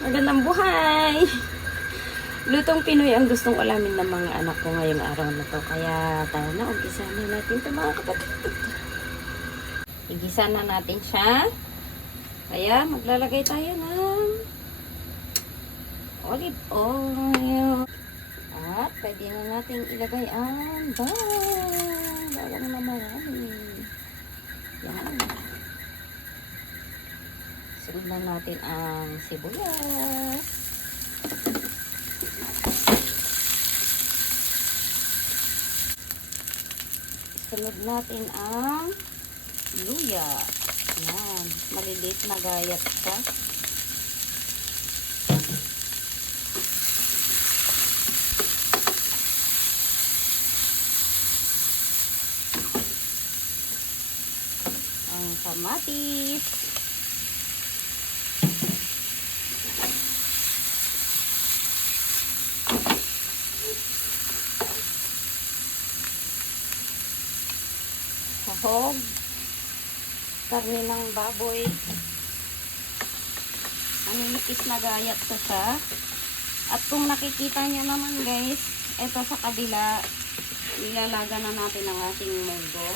Magandang buhay! Lutong Pinoy ang gustong ulamin ng mga anak ko ngayong araw na to. Kaya tayo na, umpisa na natin ito mga kapatid. Igisa na natin siya. Kaya maglalagay tayo ng olive oil. At pwede na natin ilagay ang bawang. Bawang na marami. Yan. Sundan natin ang sibuyas. Sunod natin ang luya. Yan. Maliliit na gayat siya. Ang kamatis. Sahog, karne ng baboy, maninipis na gayat to siya. At kung nakikita nyo naman guys, ito sa kabila, nilalaga na natin ang ating munggo.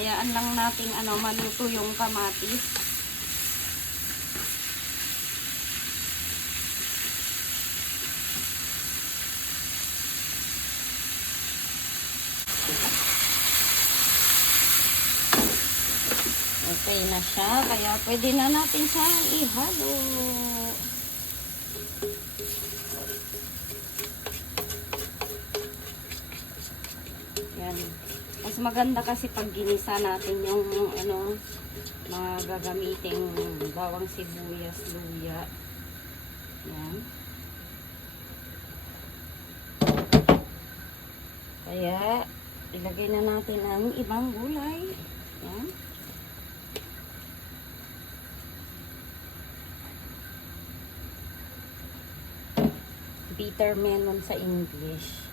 Hayaan lang nating ano, maluto yung kamatis. Okay na siya, kaya pwede na natin siya ihalo. Yan. Maganda kasi pag ginisa natin yung ano, mga gagamiting bawang sibuyas, luya. Yan. Kaya, ilagay na natin ang ibang gulay. Yan. Bitter melon sa English.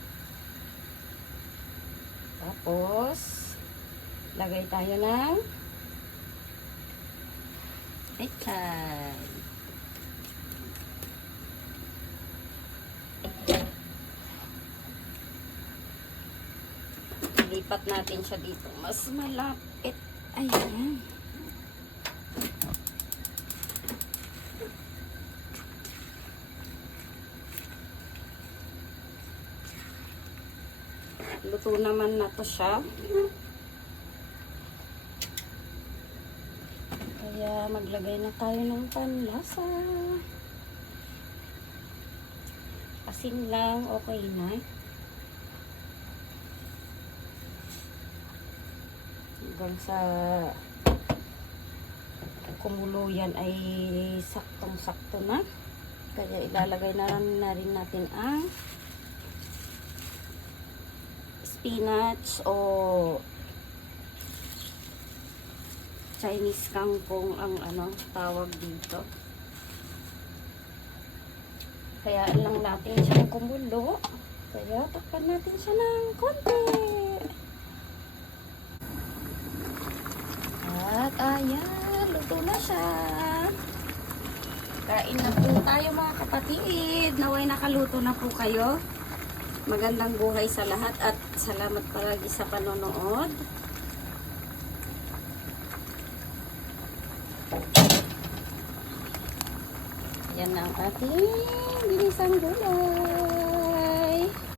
Tapos, lagay tayo ng pechay. Lipat natin siya dito. Mas malapit. Ayan. Luto naman na to siya. Kaya maglagay na tayo ng panlasa. Asin lang, okay na. Hanggang sa kumulo yan ay saktong-sakto na. Kaya ilalagay na rin, na rin natin ang spinach o Chinese kangkong ang ano tawag dito. Kaya lang natin siyang kumulo. Kaya takpan natin siya ng konti. At ayan, luto na siya. Kain na po tayo mga kapatid. Naway nakaluto na po kayo. Magandang buhay sa lahat at salamat palagi sa panonood. Yan ang ating binisang gulay.